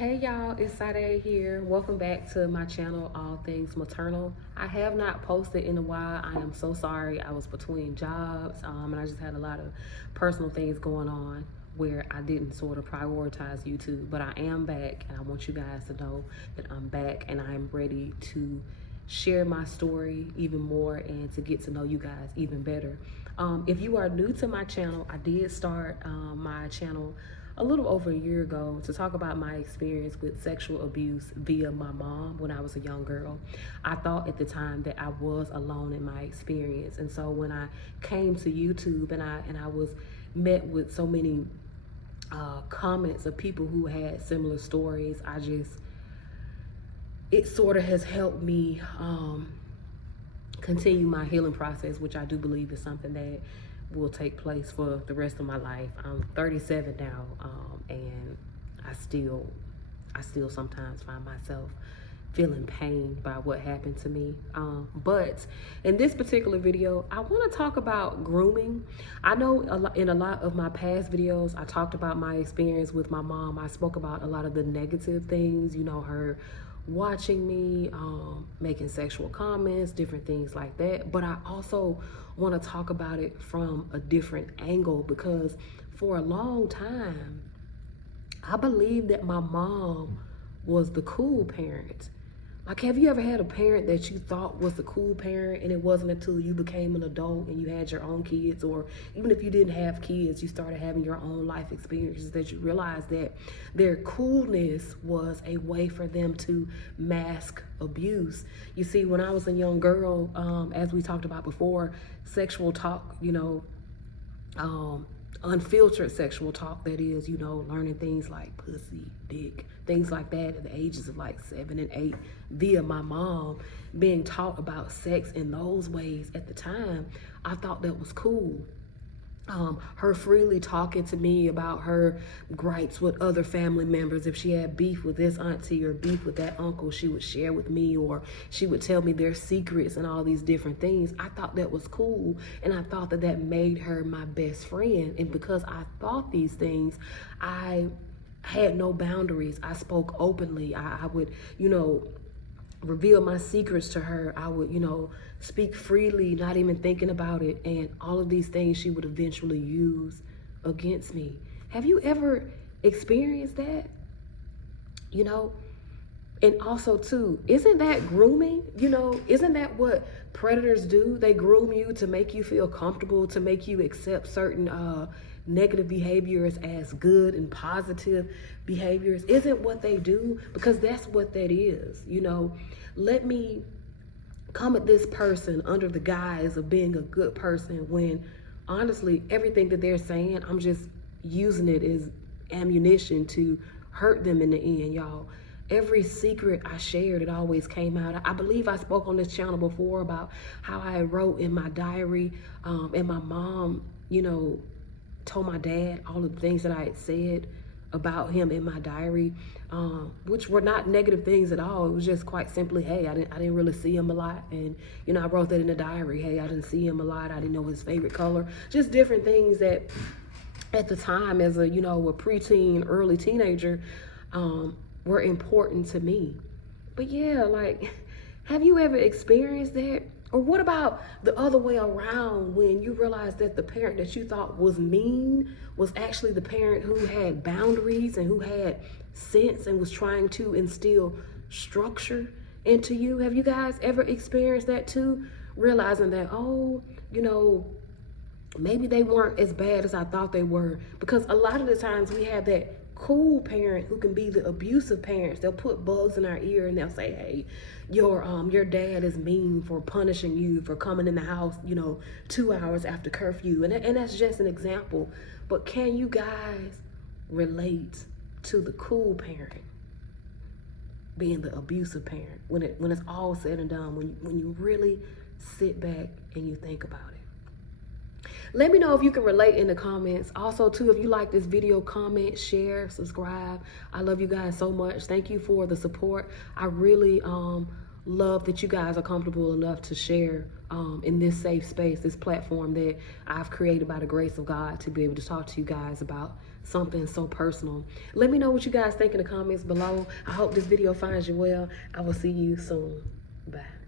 Hey y'all, it's Sade here. Welcome back to my channel, All Things Maternal. I have not posted in a while. I am so sorry. I was between jobs and I just had a lot of personal things going on where I didn't sort of prioritize YouTube. But I am back and I want you guys to know that I'm back and I'm ready to share my story even more and to get to know you guys even better. If you are new to my channel, I did start my channel a little over a year ago to talk about my experience with sexual abuse via my mom when I was a young girl. I thought at the time that I was alone in my experience, and so when I came to YouTube and I was met with so many comments of people who had similar stories, it sort of has helped me continue my healing process, which I do believe is something that will take place for the rest of my life. I'm 37 now, and I still sometimes find myself feeling pain by what happened to me. But in this particular video, I want to talk about grooming. I know in a lot of my past videos, I talked about my experience with my mom. I spoke about a lot of the negative things, you know, her watching me, making sexual comments, different things like that. But I also want to talk about it from a different angle, because for a long time, I believed that my mom was the cool parent. Like, have you ever had a parent that you thought was the cool parent, and it wasn't until you became an adult and you had your own kids, or even if you didn't have kids, you started having your own life experiences, that you realized that their coolness was a way for them to mask abuse? You see, when I was a young girl, as we talked about before, sexual talk, you know, unfiltered sexual talk, that is, you know, learning things like pussy, dick, things like that at the ages of like 7 and 8 via my mom, being taught about sex in those ways at the time, I thought that was cool. Her freely talking to me about her gripes with other family members. If she had beef with this auntie or beef with that uncle, she would share with me, or she would tell me their secrets and all these different things. I thought that was cool, and I thought that that made her my best friend. And because I thought these things, I had no boundaries. I spoke openly. I would, you know, reveal my secrets to her. I would, you know, speak freely, not even thinking about it. And all of these things she would eventually use against me. Have you ever experienced that? You know? And also too, isn't that grooming? You know, isn't that what predators do? They groom you to make you feel comfortable, to make you accept certain negative behaviors as good and positive behaviors. Isn't what they do? Because that's what that is. You know, let me come at this person under the guise of being a good person, when honestly everything that they're saying, I'm just using it as ammunition to hurt them in the end, y'all. Every secret I shared, it always came out. I believe I spoke on this channel before about how I wrote in my diary, and my mom, you know, told my dad all of the things that I had said about him in my diary, which were not negative things at all. It was just quite simply, hey, I didn't really see him a lot, and you know, I wrote that in the diary. Hey, I didn't see him a lot. I didn't know his favorite color. Just different things that, at the time, as a, you know, a preteen, early teenager, were important to me. But yeah, like, have you ever experienced that? Or what about the other way around, when you realize that the parent that you thought was mean was actually the parent who had boundaries and who had sense and was trying to instill structure into you? Have you guys ever experienced that too? Realizing that, oh, you know, maybe they weren't as bad as I thought they were. Because a lot of the times we have that cool parent who can be the abusive parents. They'll put bugs in our ear and they'll say, hey, your dad is mean for punishing you for coming in the house, you know, 2 hours after curfew. And that's just an example. But can you guys relate to the cool parent being the abusive parent when it's all said and done, when you really sit back and you think about it? Let me know if you can relate in the comments. Also too, if you like this video, comment, share, subscribe. I love you guys so much. Thank you for the support. I really love that you guys are comfortable enough to share in this safe space, this platform that I've created by the grace of God to be able to talk to you guys about something so personal. Let me know what you guys think in the comments below. I hope this video finds you well. I will see you soon. Bye.